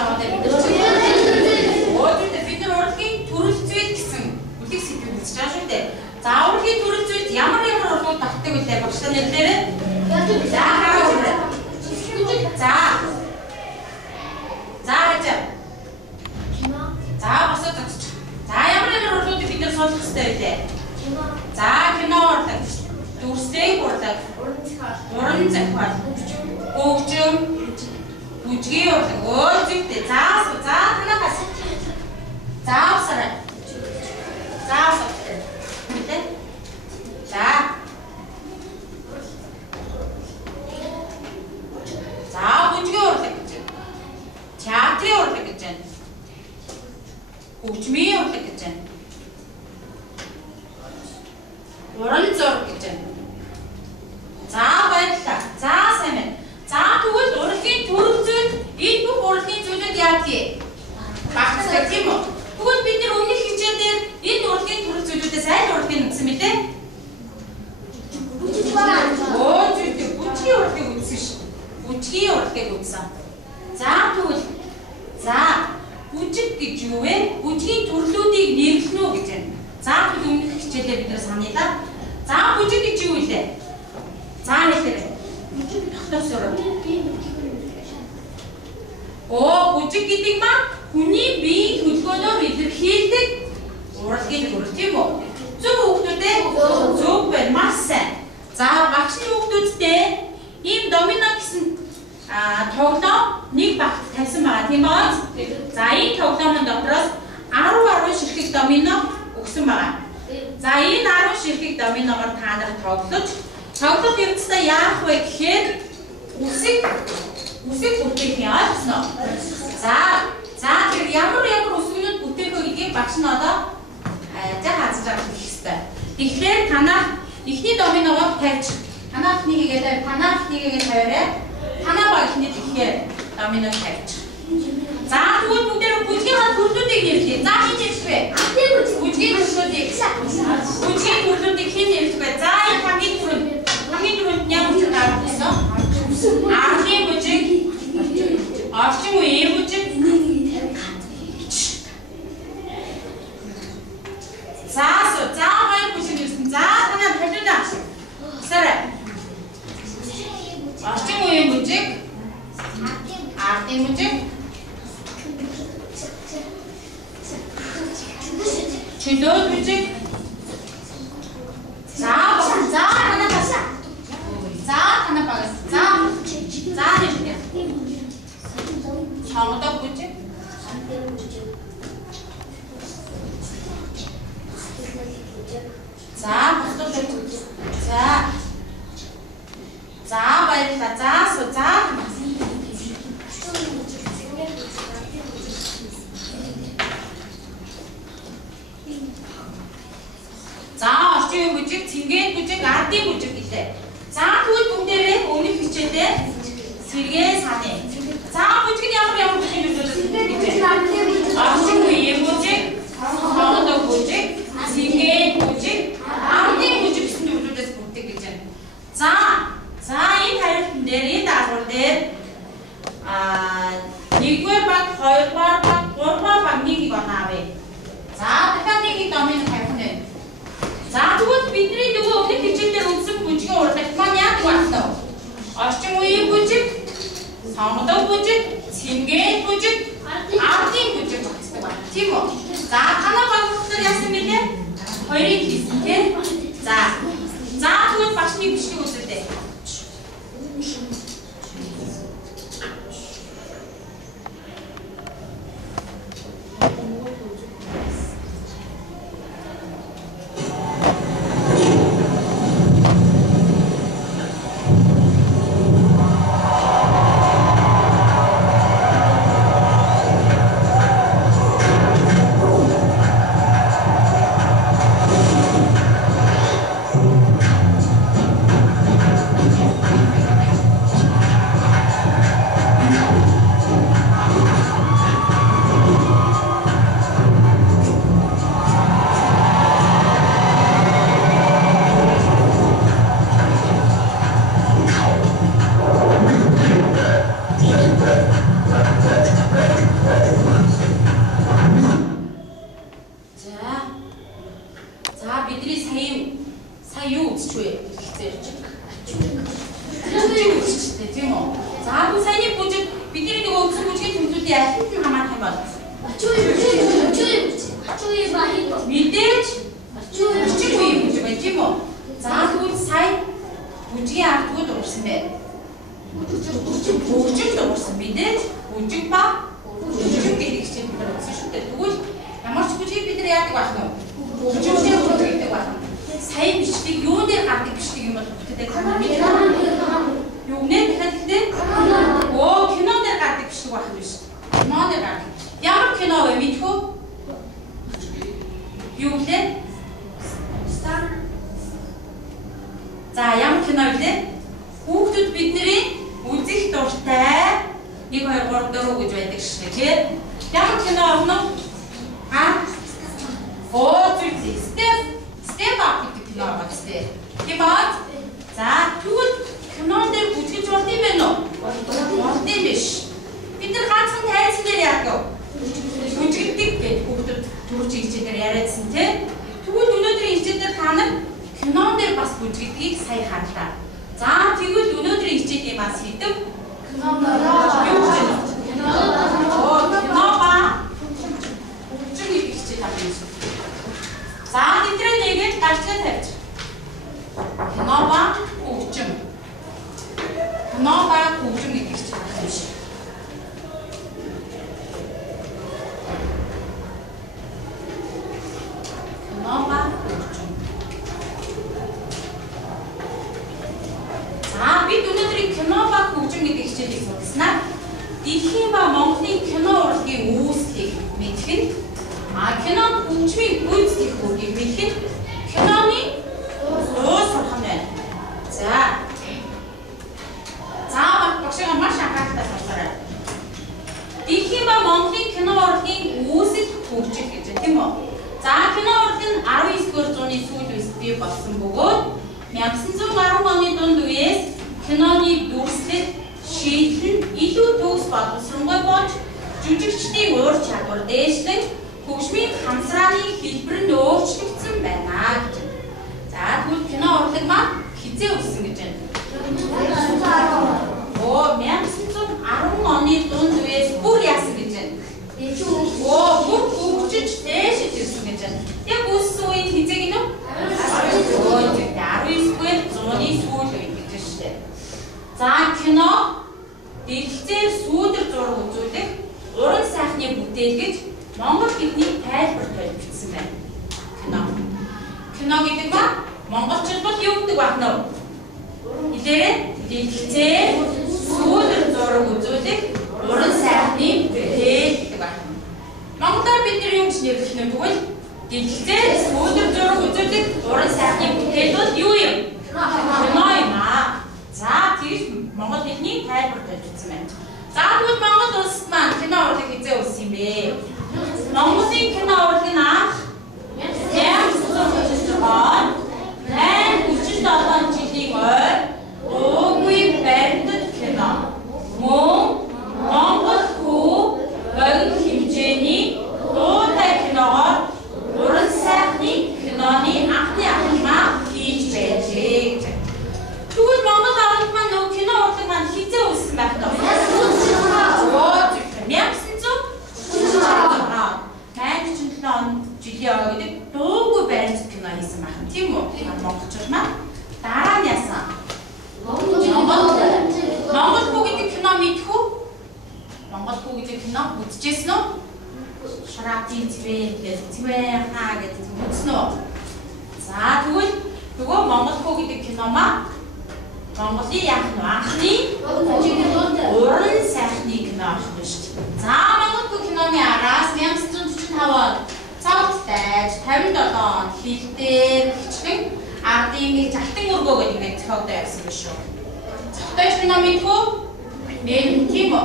чамаатай бид нар бид нар урлагийн төрөл зүйл гэсэн бүлэг сэдвийг үзэж байгаа шүү дээ. За урлагийн төрөл зүйл ямар урлагууд багтдаг вэ? Багштай нэлээрээ. За хараад байна. За босоо зогсож. За ямар урлагуудыг бид нар сонсох хэрэгтэй вэ? За кино урлаг, дүрстэй урлаг, уран зохиол, хөгжим, бүжгийн урлаг, зүйтэй. За танаас. За усараа. Мэдээ. За бүжгийн урлаг гэж байна. Театрын урлаг гэж байна. Хөгжмийн урлаг гэж байна. Уран зураг гэж байна. За баярлалаа. За сайн байна. За тэгвэл урлагийн төрөл зүйл энэ бүх урлагийн зүйлүүд яадгийг багтдаг тийм үү? Тэгвэл бид нар өмнөх хичээлээр энэ урлагийн төрөл зүйлүүдээс аль урлагийг үзсэн мэлээ? Бүжгийн урлагийг үзсэн шүү. Бүжгийн урлагийг үзсэн. За тэгвэл бүжиг гэж юу вэ? Бүжгийн төрлүүдийг нэрлэнэ үү гэж байна. За тэгвэл өмнөх хичээлээр бид нар санаалаа. За бүжиг гэж юу вэ? За хэлээрэй. Бүжиг тогтоосоор. Бүжиг гэдэг маань хүний биеийн төлөвлөгөөнөөр илэрхийлдэг урлагийн төрөл тийм үү? Зөв хүүхдүүдээ? Зөв байна. Маш сайн. За багшны хүүхдүүдтэй ийм домино гэсэн тоглоом нэг багт тавьсан байгаа тийм үү? За энэ тоглоомын дотроос 10 ширхэг домино өгсөн байгаа. За энэ 10 ширхэг доминогоор та нар тоглох явцдаа яах вэ гэхээр үсэг бүтээх юм ойлгосноо. За тэр ямар үсгнүүд бүтээх вэ гэдгийг багш нь одоо хаазж байгаа хэрэгтэй. Тэгэхээр танаа эхний доминогоо тавьж танаа эхнийгээ тавиарай. Танаа баг эхний тэгэхээр доминог тавьж. За тэгвэл бүгдээр бүжгийн төрлүүдийг нэрлэе. За хин нэрлэх вэ? Бүжгийн төрлүүдийг хин нэрлэх вэ? За энэ хамгийн түрүүнд ямар ч гаргасан. Ардын бүжиг, орчин үеийн бүжиг. За хоёр бүжиг нэрлсэн. За танаа тавьдаа. Сарай. Орчин үеийн бүжиг, ардын бүжиг. Чөлөө бүжиг. За танаа багас. За нэрлэе. Чонгодоо бүжиг. За босдоо. За баярлалаа. За орчин бүжиг, цэнгийн бүжиг, ардын бүжиг гэлээ. За тэгвэл бүгдээрээ өмнөх хичээлээр сэргээ санаа. За бүжиг ямар бүжиг гэж орчин үеийн бүжиг, чонгодоо бүжиг, цэнгийн бүжиг, ардын бүжиг гэсэн зүйлүүдээс бүрддэг гэж байна. За энэ хариултан дээр энэ даалгавар дээр 1-р баг, 2-р баг, 3-р баг нэгийг онаавэ. За дахиад нэгийг домын тавих нь. За тэгвэл бидний нөгөө өмнөх хичээлээр үзсэн бүжгийн урлагт маань яадаг байна вэ? Орчин үеийн бүжиг, сонгодоо бүжиг, цэнгийн бүжиг, ардын бүжиг багтдаг байна. Тийм үү? За танаа багтдаг яасан мэлээ? Хоёрыг хийсэн тийм. За тэгвэл багшны бичгийг үзүүлээ. тайланд нь хамаатай бол мэдээж орчин үеийн бүжиг байна тийм үү? За тэгвэл сая бүжгийн ард түгэл дуурсан бэ? Бүжиг дуурсан мэдээж бүжиг ба бүжиг гэдэг чинь бид үзсэн шүү дээ. Тэгвэл ямар ч бүжгийг бид нар яадаг байх нь бүжигтэй бүжиг гэдэг байна. Сая бичлэг юу дээр гардаг бичлэг юм бол бүгдээ юу нэ дахиад кино дээр гардаг бичлэг байх юм биш. Кино дээр гардаг. Ямар кино вэ мэдхүү? Юу лээ? За ямар кино вэ? Хүүхдүүд бидний үзэх дуртай 1 2 3 4 гэж байдаг шээ тий. Ямар кино орно? Зүйтэй. Step up гэдэг кино байна тий. Тэгмээд за тэгвэл кинон дээр бүжгэж болд юм байна уу? Болд юм биш. Бид нар ганцхан тайзан дээр яадаг. Бүжигдэг гэдэг хүүхдүүд төрж хичээлээр яриадсан тий. Тэгвэл өнөөдрийн хичээлээр та нар кинон дээр бас бүжигдгийг сая харлаа. За тэгвэл өнөөдрийн хичээлийн бас хэдэв кино ба бүжиг хичээл авах. За тэдрээ нэгээд гарчлаа тавьж. Кино ба бүжиг. Кино ба бүжиг гэдэг чинь юм шиг. Кино ба бүжиг. За бид өнөөдрийн кино ба бүжиг гэдэг хичээлийг судалснаа. Дэлхийн ба Монголын кино урлагийн үүслийг мэдэх нь кинонд хөгжмийн гүйцэтгэх үүргийг мэдэх нь киноны уус сурах нь байна. За багшаа маш анхааралтай сонсоорой. Дэлхийн ба Монголын кино урлагийн үүсэл хөгжих гэж байна тийм үү? За кино урлаг нь 19-р зууны сүүл үед бий болсон бөгөөд 1910 оны дунд үеэс киноны дүрслэл шийдэл нь илүү төгс боловсронгүй болж жүжигчдийн уур чадвар дээшлэн хөгжмийн хамсрааны хэлбэр нь өөрчлөгдсөн байна гэж. За тэгвэл кино урлаг маань хизээ өссөн гэж байна. 1910 оны дунд үеэс бүр яасан гэж байна. Бүр хөгжиж дээшиж ирсэн гэж байна. Яг өссөн үеийн хизээ гинэ үү? 19-р зууны сүүл үед гэж байна шүү дээ. За кино дэлгэцээр сүүдэр зураг үзүүлэх уран сайхны бүтээл гэж Монгол хэлний тайлбар төлөвлөсөн байна. Кино гэдэг ба монголчууд бол юу гэдэг байна вэ? Хэлээрээ дэлгэцээр сүүдэр зураг үзүүлэх уран сайхны бүтээл гэдэг байна. Монголоор бид нар юу гэж нэрлэх нь тэгвэл дэлгэцээр сүүдэр зураг үзүүлэх уран сайхны бүтээл бол юу юм? Кино юм аа. За тэгж Монгол хэлний тайлбар төлөвлөсөн байна. За тэгвэл Монгол улсад маань кино урлаг хизээ өссөн юм бэ? Монголын кино урлаг нь анх 1937 жилийн ойр уугүй баримтат кино мөн Монгол хүү богино хэмжээний дуутай киногоор уран сайхны киноны анхны ахлаа хийж байжээ. Тэгвэл Монгол урлаг маань нөгөө кино урлаг маань хизээ өссөн байх нь 1947 он жилийн ой гэдэг дуугүй баримтат кино хийсэн байна. Тийм үү? Монголчууд маань дараа нь яасан? Монгол хүү гэдэг кино мэдэх үү? Монгол хүү гэдэг кино үзчихсэн үү? Шаратын цэвэн хаа гэдэг үзсэн үү? За тэгвэл нөгөө Монгол хүү гэдэг кино маань Монголын яг анхны уран сайхны кино ах юм шүү дээ. За Монгол хүү киноны араас 1945 он цавд дайж 57 он хил дээр хичлэн ардын жалтан өргөө гэдэг нэг зохиолтой явсан биш үү? Зохиолтой кино мэдэх үү? Мэдэн тийм үү?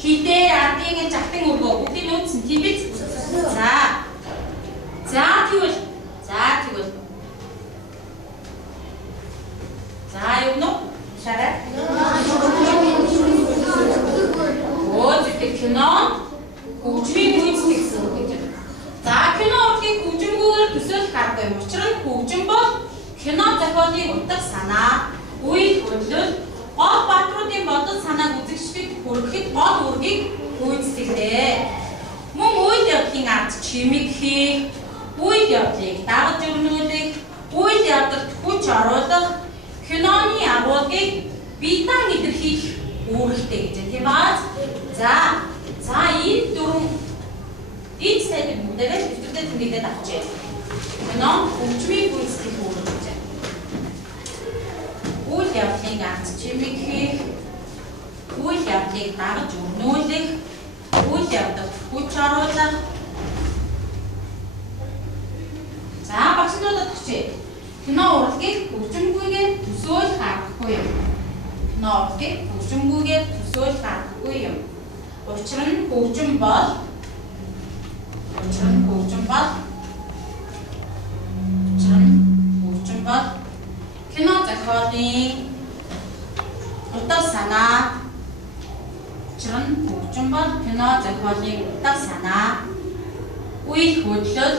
Хил дээр ардын жалтан өргөө бүгдийг үзсэн тийм биз? За тэгвэл юу нөө? Шараа. Зөвхөн кино хөгжмийн гүйцэтгэсэн үг гэж байна. За кино урлагийн хөгжимгүйгээр төсөөлөх аргагүй юм. Учир нь хөгжим бол кино зохиолын утга санаа, үйл хөдлөл, гол баатруудын бодол санааг үзэгчдэд хүргэхэд гол үүргийг гүйцэтгэлээ. Мөн үйл явдлын ард чимэг хийх, үйл явдлыг дагаж өрнүүлэх, үйл явдалд хүч оруулах, киноны агуулгыг биедан илэрхийлэх үүрэгтэй гэж тийм баа. За энэ дөрвөн эд сайдын бүдэгээс дэвтэрдээ тэмдэглээд авчээ. Кино өвчмийн гүйцэтгэх үүрэг гэж. Үйл явдлын ард чимэг хийх, үйл явдлыг дагаж өрнүүлэх, үйл явдалд хүч оруулах. За багшнуудад хүчээ. Кино урлагийг хөгжимгүйгээр төсөөлж харахгүй юм. Кино урлагийг хөгжимгүйгээр төсөөлж харахгүй юм. Учир нь хөгжим бол кино зохиолын утга санаа. Учир нь хөгжим бол кино зохиолын утга санаа. Үйл хөдлөл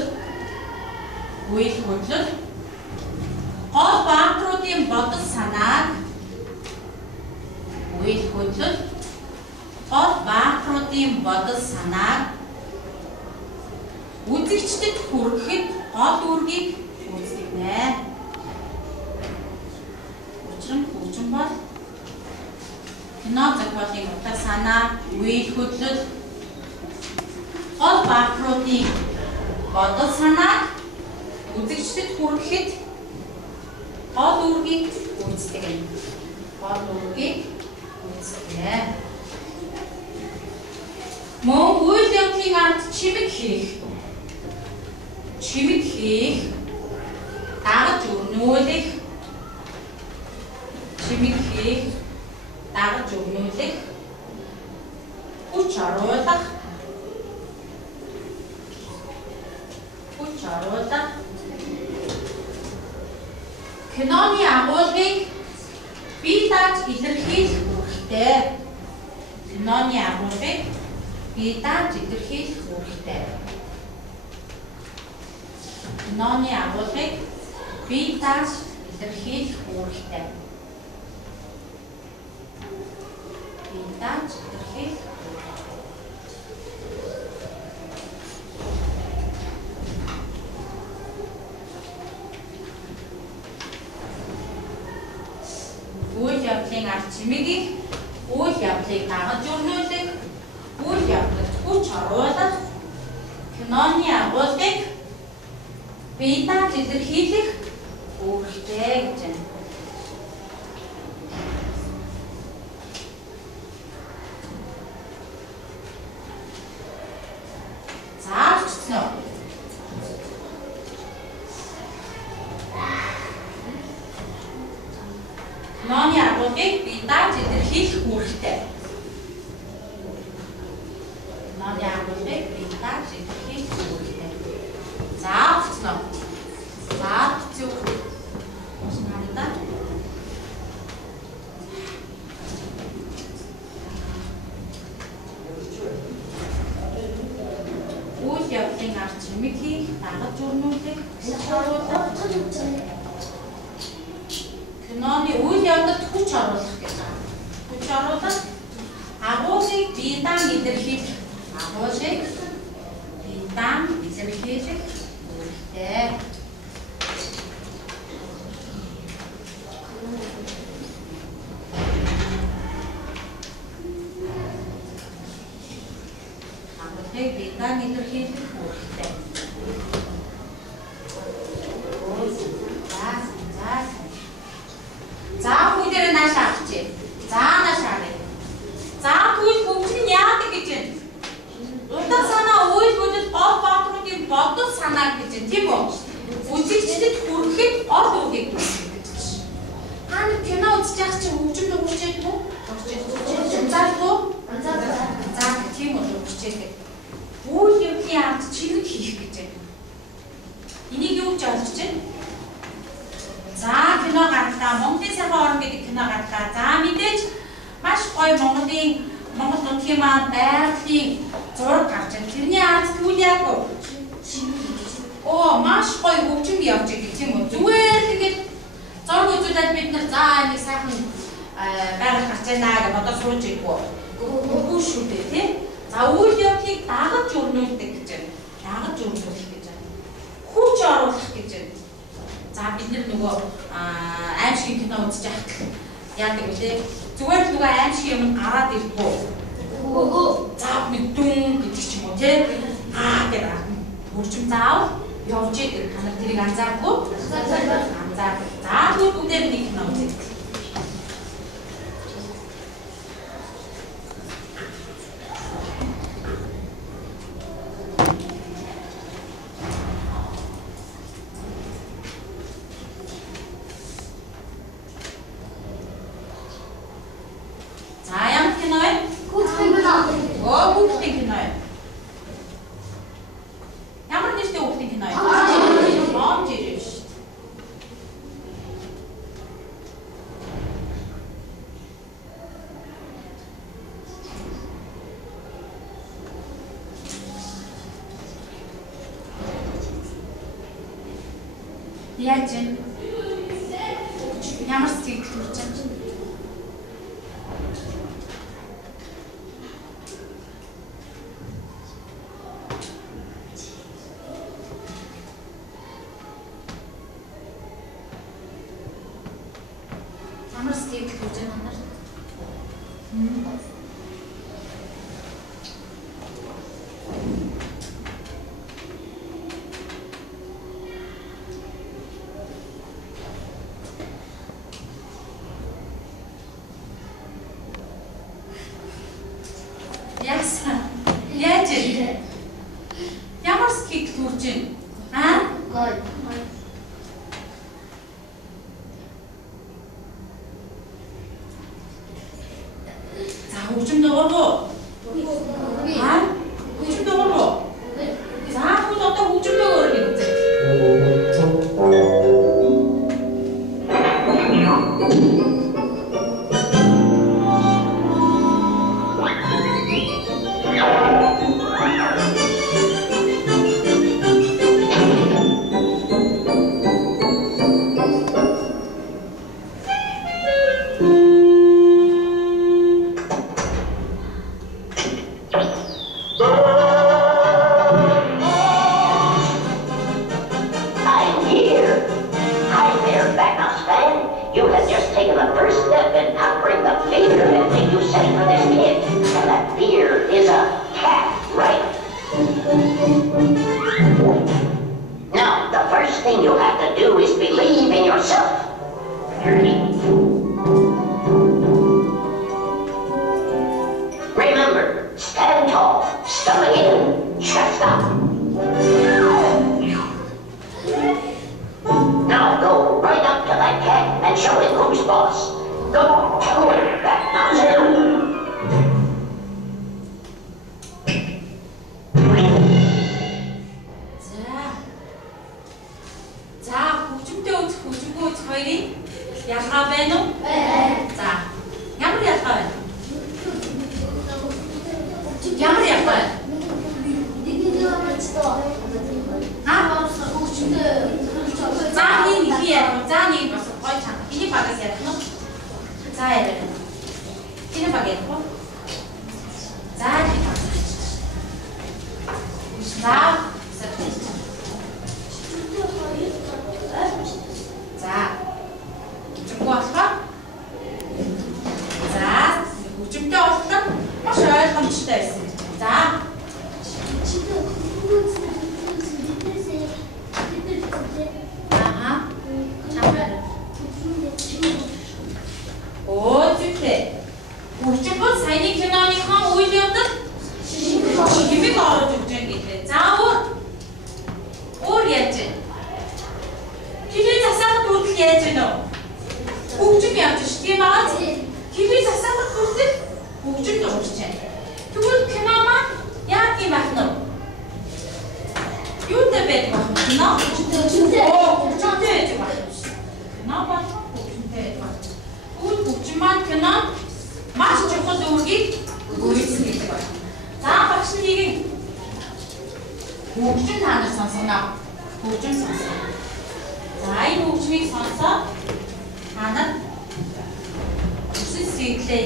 гол баатруудын бодол санааг үзэгчдэд хүрэхэд гол үүргийг гүйцэтгэнэ. Учир нь хөгжим бол кино зохиолын утга санаа, үйл хөдлөл гол баатруудын бодол санааг үзэгчдэд хүрэхэд гол үүргийг гүйцэтгэнэ. Мөн үйл явдлын ард чимэг хийх, дагаж өрнүүлэх, хүч оруулах, киноны агуулгыг бие дааж илэрхийлэх үүрэгтэй. Үйл явдлын ард чимэгийг үйл явдлыг дагаж өрнүүлэх, үйл явдалд хүч оруулах, киноны агуулгыг бие дааж илэрхийлэх үүрэгтэй гэж байна. Киноны агуулгыг бие дааж илэрхийлэх үүрэгтэй. За хэцүү. Үйл явдлын ард чимэг хийх, дагаж өрнүүлэх, хүч оруулах. Киноны үйл явдалд хүч оруулах гэж байна. Хүч оруулах агуулгыг биедан илэрхийлэх. Үүрэгтэй. Агуулгыг биедан илэрхийлэх үүрэгтэй. За бүгдээрээ наашаа авчээ. Наашаа авъя. Тэгвэл хөгжим нь яадаг гэж байна? Утга санаа, үйл хөдлөл, гол баатруудын бодол санаа гэж байна, тийм үү? Үзэгчдэд хүрэхэд гол үүргийг гүйцэтгэх гэж байна. Кино үзэж явах чинь хөгжим рүү хүрчээд үү? Анзааргүй. Тийм үү, хүрчээдэг. Үйл явдлын ард чимэг хийх гэж байна. Энийг юу гэж ойлгож байна? Кино гарлаа. Монголын сайхан орн гэдэг кино гарлаа. Мэдээж маш гоё Монгол нутгийн маань байгалийн зураг гарч байна. Тэрний ард түүл яг маш гоё хөгжим явж байгаа тийм үү? Зүгээр тэгээд зураг үзүүлээд бид нар нэг сайхан байгаль гарч байна гэж бодож сууж ийггүй. Үгүй шүү дээ, тийм. За үйл явдлыг дагаж өрнүүлдэг гэж байна. Дагаж өрнүүлэх гэж байна. Хүч оруулах гэж байна. За бид нөгөө аимшигын кино үзэж байхад яадаг вэ? Зүгээр л нөгөө аимшиг юм гараад ирдгүү. Үгүй. За мэдүн гэдэг ч юм уу тий. Гэдэг хөгжим заавал явж идэг. Та нар тэрийг анзааргүй? Анзаардаг. За тэгвэл бүгдээр нэг кино үзье. Яаж вэ? Ямар сэтгэл төрж байна? Ямар сэтгэл төрж байна нар? Яаж вэ? Ямар сэтгэл төрж байна? Гой. За хөгжим дуурах уу? Хөгжим дуурах уу? За хөл одоо хөгжим дуурах гэж үзье.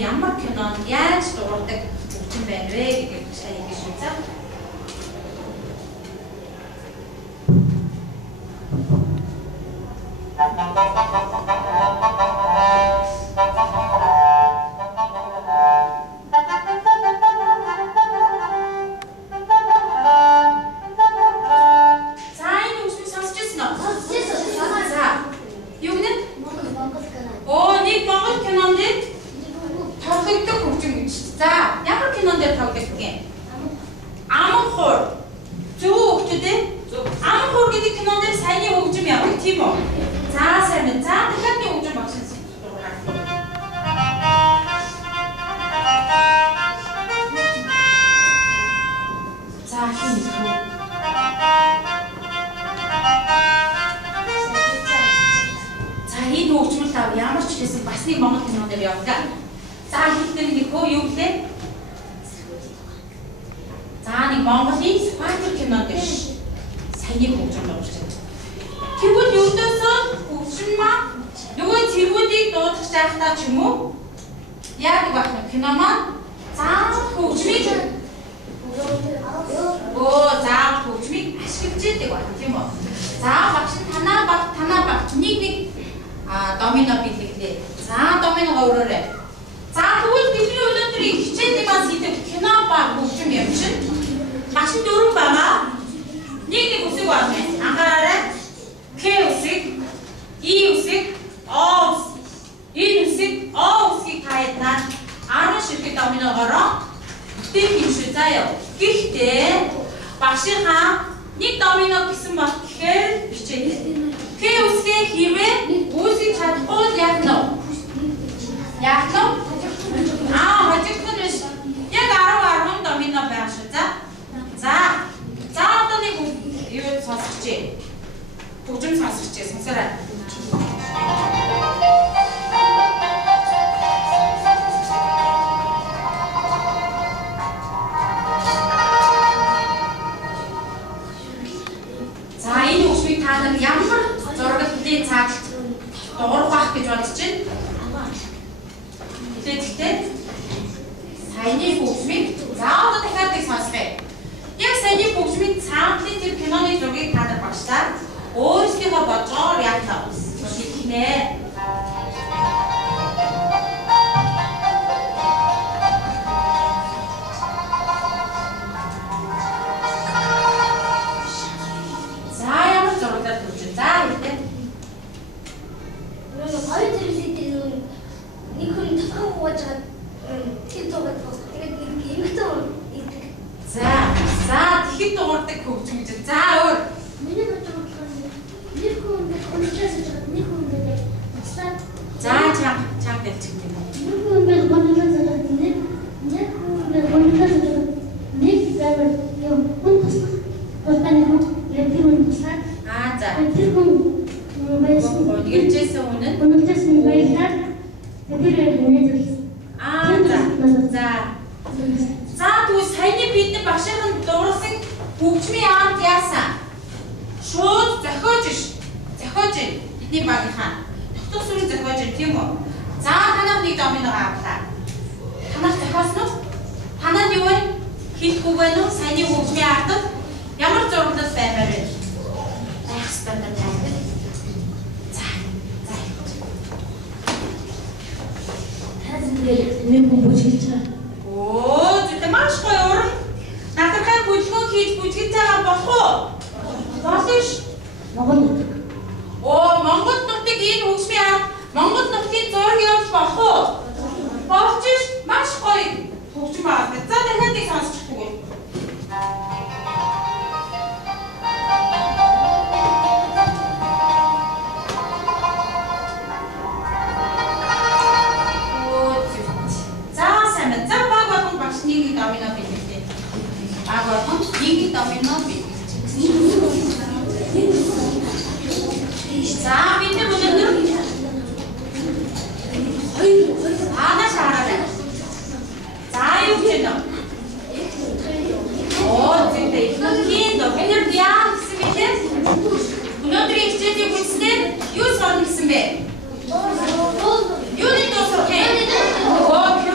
Ямар кинонд яаж дуурдаг хөгжим байна вэ гэдэг 시작.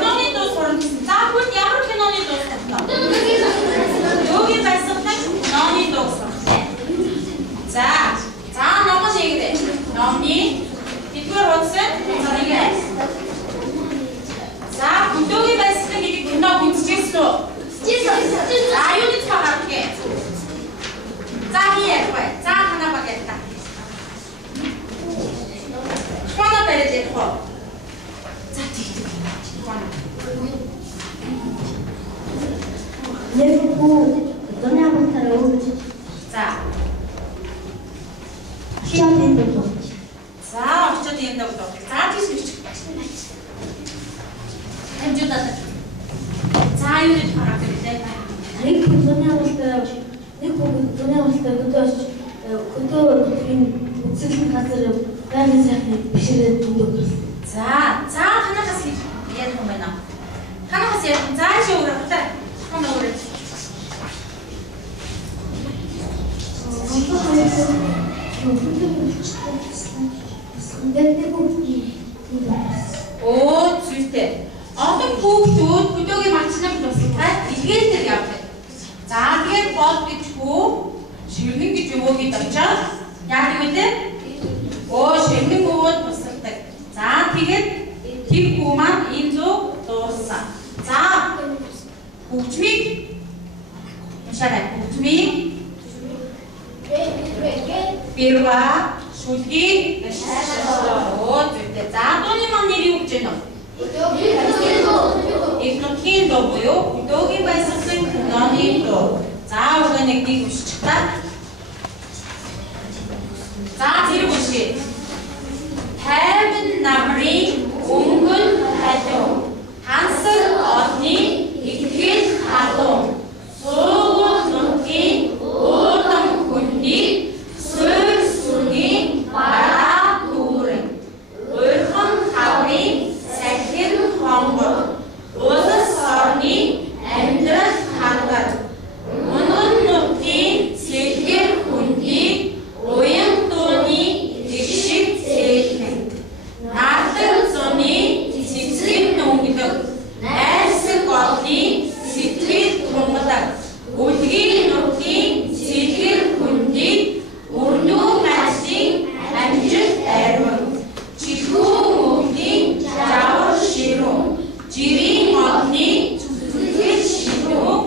Юуны дуусгар. За бүгд ямар киноны дуусгар? Үзэгдэх газар байнгын сайхныг бишрээд өгдөг. За танаас ярих юм байна. Танаас ярих. За чи өөрөө хатаа. Хоног өөрөө. Оо зүйтэй. Одоо хүүхдүүд хөдөөгийн малчныг туслахад илгээдэг явдаг. За тэгээд бол гэжгүй ширнэг гэж өвөөгийг авчаад яадаг вэ? Оо ширнэг өвөөд тусалдаг. За тэгээд тэр хүү маань энэ зүг дууссан. За хөгжмийг уншаарай. Хөгжмийг Первая шүлгийг оо зүйтэй. За дууны маань нэр юу гэж байна вэ? Эхнийхний дуу буюу хөдөөгийн баясгалан киноны дуу. За уг нэг уншчих та. За зэрэг уншия. Тайван намрын өнгөн халуун. Хансаг одны итгэл халуун. Суугуул нутгийн уудан хүнний суур сүргийн бараа дүүрэн. Уйрхан хаврын сахин хонгор. Улас орны амьдрал хангар. Мунган нутгийн сэлгэр хүндийг уян дууны ишиг зээлхэн. Нардаг зуны цэцэг нүнгэдэг. Найрсаг олны сэтгэл тунгадаг. Үлгийн нутгийн сэлгэр хүндийг өрнөө мачийн амжилт айрван. Чихүү мөхдийн жавар ширүүн. Жирийн модны зүтгэл ширүүн.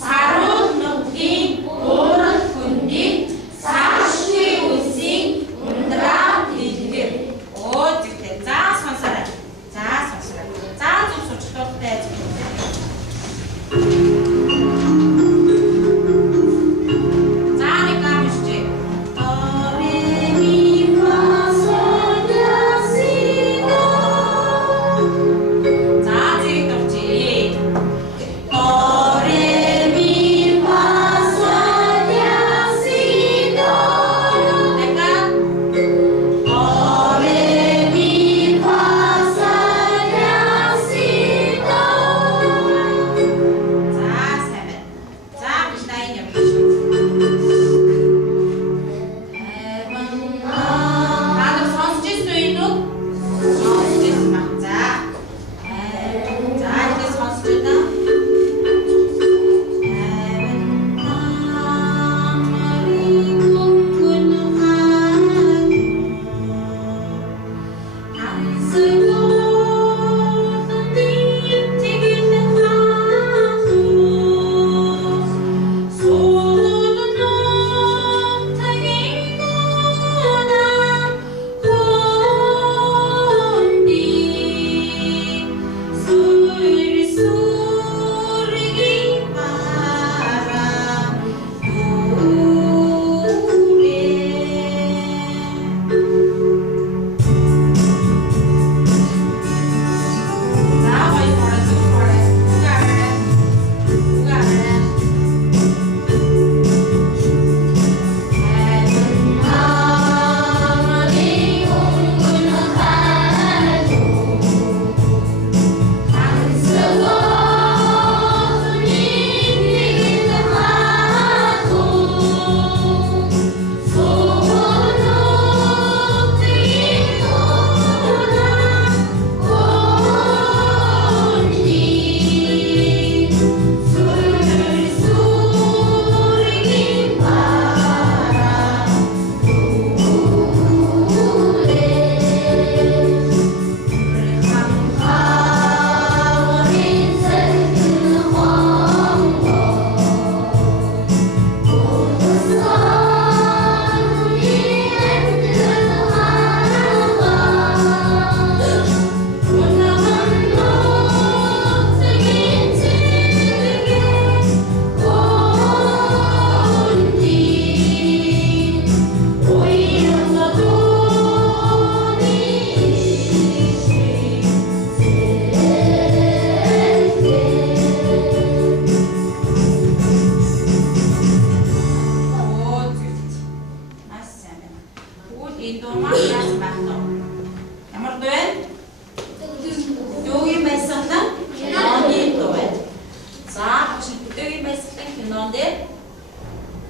Саруул нутгийн уурал хүндийг саашгүй үлсийн ундраа дэлгэр. Оо зүйтэй. За сонсорой. За сонсорой. За зүг сурчлуудтай. Oh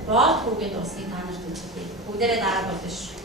боодгүйгээд усыг та нарт үзүүлье. Бүгдээрээ дараад болно шүү.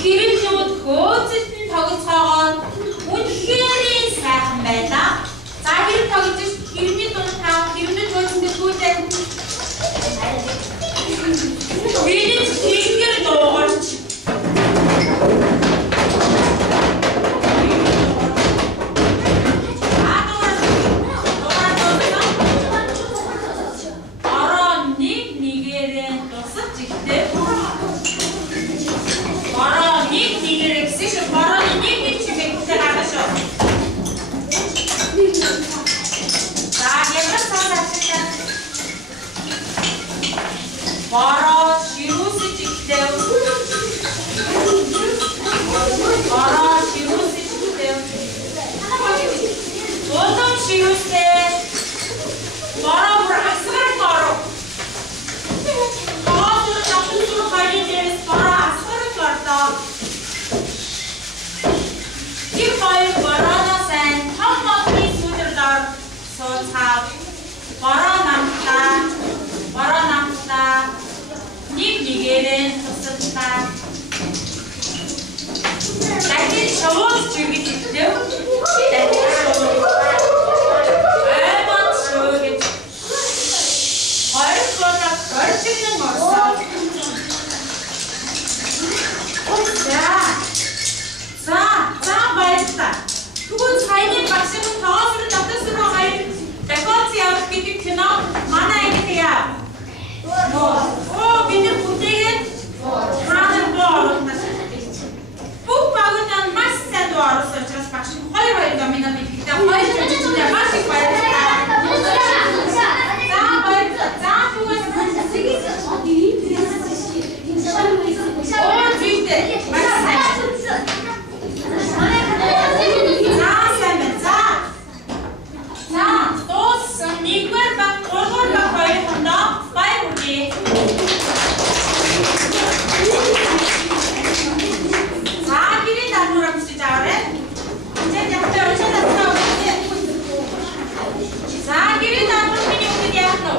Хөрөлжүүд хөөцөлд нь тогтцоогоо Миний тэнгэр дуугарч. Бараа ширүүсэж ихтэй. Бараа ширүүсэж ихтэй. Болон ширүүстэй. Бараа бүр асгар гарав. Хаалт тавтур хайрын дээрээс бараа асгар гардаа. Тэр хоёр бараана сайн том модны сүдэрлэр сууцаа. Бараа намтаа. Нэг нэгээрээ тусалдаа. Дахин шоуус чиглэж ихтэй. Дахин шоуус. Аймаг шоугэж. Хоёр гоо горчигнэн орсоо. За баярлалаа. Түгүүн саяны багшийн тоосрын дотоосроо хоёр декоц явах гэдэг кино манай ангид яа. Бидний бүтээгээд хаана боорно. Бүх багуудаа маш сайн дуурсан учраас багш нь хоёр гамина битгэдэг. Хоёр жижигтэй маш их баярлалаа. За баярлалаа. За түгээс зүйтэй. Маш сайн. За дууссан. Нэгдүгээр баг, гуравдугаар баг хоёрдоо баяр хүргэе. За гэрийн дармуур амжиж аваарай. За гэрийн дармуур миний үгэд яах нь вэ?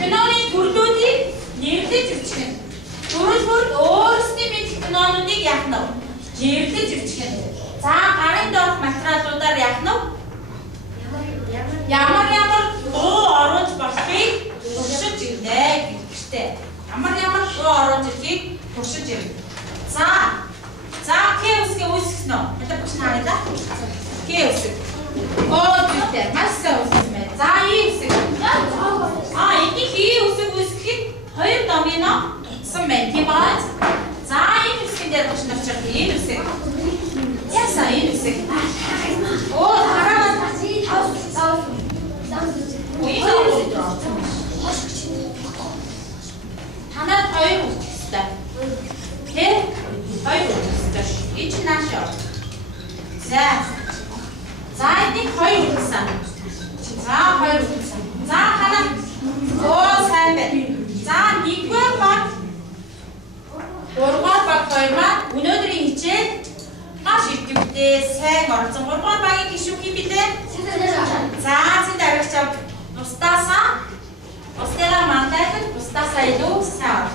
Киноны төрлүүдийг нэрлэж өчгөн. Төрөлбөр өөрсдийн мэдэх кинонуудыг яах нь вэ? Нэрлэж өчгөн. За гарын доорх материалуудаар яах нь вэ? Ямар дуу оруулж болохыг туршиж ирнэ гэдэгтэй. Ямар дуу оруулж ирхийг туршиж ирнэ. За К үсгээ үүсгэн үү? Мэдээ багш нараа да. К үсэг. Зүйтэй. Маш сайн үүсгэн байна. За И үсэг. Энийг И үсэг үүсгэхэд хоёр домино тутсан байна. Тийм ба? За Энэ үсгэн дээр багш нар чих Энэ үсэг. Яса Энэ үсэг. Хараа. Танад хоёр үстэй. Тэ? Хоёр үстэй. Эч наашаа. За энийг хоёр үссэн. За хоёр үссэн. За хана. Сайн байна. За нэгдүгээр баг. Гурван баг хоёр маань өнөөдрийн хичээл маш идэвхтэй сайн орсон. Гурван багийн гишүүн хэм билээ? За цэнд авигч устаасаа мандайд устаасаа илүү сайн.